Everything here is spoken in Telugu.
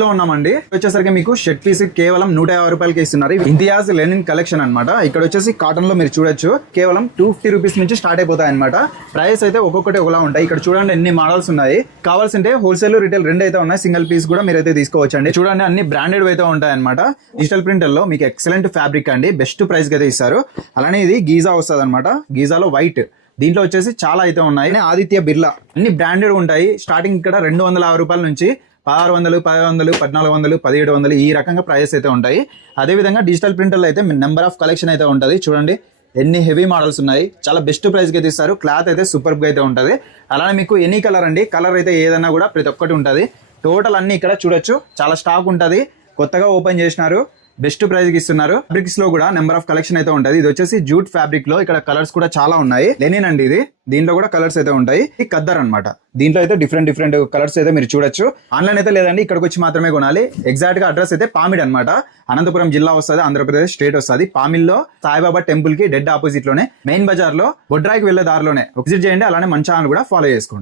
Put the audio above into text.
లో ఉన్నామండి. వచ్చేసరికి మీకు షర్ట్ పీస్ కేవలం నూట యాభై రూపాయలకి ఇస్తున్నారు. ఇంతియాజ్ లెనిన్ కలెక్షన్ అనమాట ఇక్కడ వచ్చేసి కాటన్లో మీరు చూడొచ్చు. కేవలం టూ ఫిఫ్టీ రూపీస్ నుంచి స్టార్ట్ అయిపోతాయి అనమాట ప్రైస్ అయితే ఒక్కొక్కటి ఒకలా ఉంటాయి. ఇక్కడ చూడండి ఎన్ని మోడల్స్ ఉన్నాయి. కావాల్సింటే హోల్సేల్ రిటైల్ రెండు అయితే ఉన్నాయి. సింగిల్ పీస్ కూడా మీరు అయితే తీసుకోవచ్చు అండి చూడండి అన్ని బ్రాండెడ్ అయితే ఉంటాయి అనమాట డిజిటల్ ప్రింటర్లో మీకు ఎక్సలెంట్ ఫ్యాబ్రిక్ అండి. బెస్ట్ ప్రైస్ అయితే ఇస్తారు. అలానే ఇది గీజా వస్తుంది అనమాట గీజాలో వైట్ దీంట్లో వచ్చేసి చాలా అయితే ఉన్నాయి. ఆదిత్య బిర్లా. అన్ని బ్రాండెడ్ ఉంటాయి. స్టార్టింగ్ ఇక్కడ రెండు వందల యాభై రూపాయల నుంచి పదహారు వందలు పది వందలు పద్నాలుగు వందలు పదిహేడు వందలు ఈ రకంగా ప్రైస్ అయితే ఉంటాయి. అదేవిధంగా డిజిటల్ ప్రింటర్లో అయితే నెంబర్ ఆఫ్ కలెక్షన్ అయితే ఉంటుంది. చూడండి ఎన్ని హెవీ మోడల్స్ ఉన్నాయి. చాలా బెస్ట్ ప్రైస్కి అయితే ఇస్తారు. క్లాత్ అయితే సూపర్గా అయితే ఉంటుంది. అలానే మీకు ఎనీ కలర్ అండి. కలర్ అయితే ఏదైనా కూడా ప్రతి ఒక్కటి ఉంటుంది. టోటల్ అన్నీ ఇక్కడ చూడొచ్చు. చాలా స్టాక్ ఉంటుంది. కొత్తగా ఓపెన్ చేసినారు. బెస్ట్ ప్రైస్కి ఇస్తున్నారు. ఫ్యాబ్రిక్స్లో కూడా నెంబర్ ఆఫ్ కలెక్షన్ అయితే ఉంటుంది. ఇది వచ్చేసి జూట్ ఫ్యాబ్రిక్లో ఇక్కడ కలర్స్ కూడా చాలా ఉన్నాయి. లెనిన్ అండి ఇది. దీంట్లో కూడా కలర్స్ అయితే ఉంటాయి. ఇది కద్దర్ అనమాట దీంట్లో అయితే డిఫరెంట్ డిఫరెంట్ కలర్స్ అయితే మీరు చూడొచ్చు. ఆన్లైన్ అయితే లేదండి. ఇక్కడికి వచ్చి మాత్రమే కొనాలి. ఎగ్జాక్ట్గా అడ్రస్ అయితే పామిడ్ అనమాట అనంతపురం జిల్లా వస్తుంది ఆంధ్రప్రదేశ్ స్టేట్ వస్తుంది. పామిల్లో సాయిబాబా టెంపుల్కి డెడ్ ఆపోజిట్లోనే మెయిన్ బజార్లో బొడ్రాయికి వెళ్ళే దారిలోనే. విజిట్ చేయండి. అలానే మన ఛానల్ కూడా ఫాలో చేసుకోండి.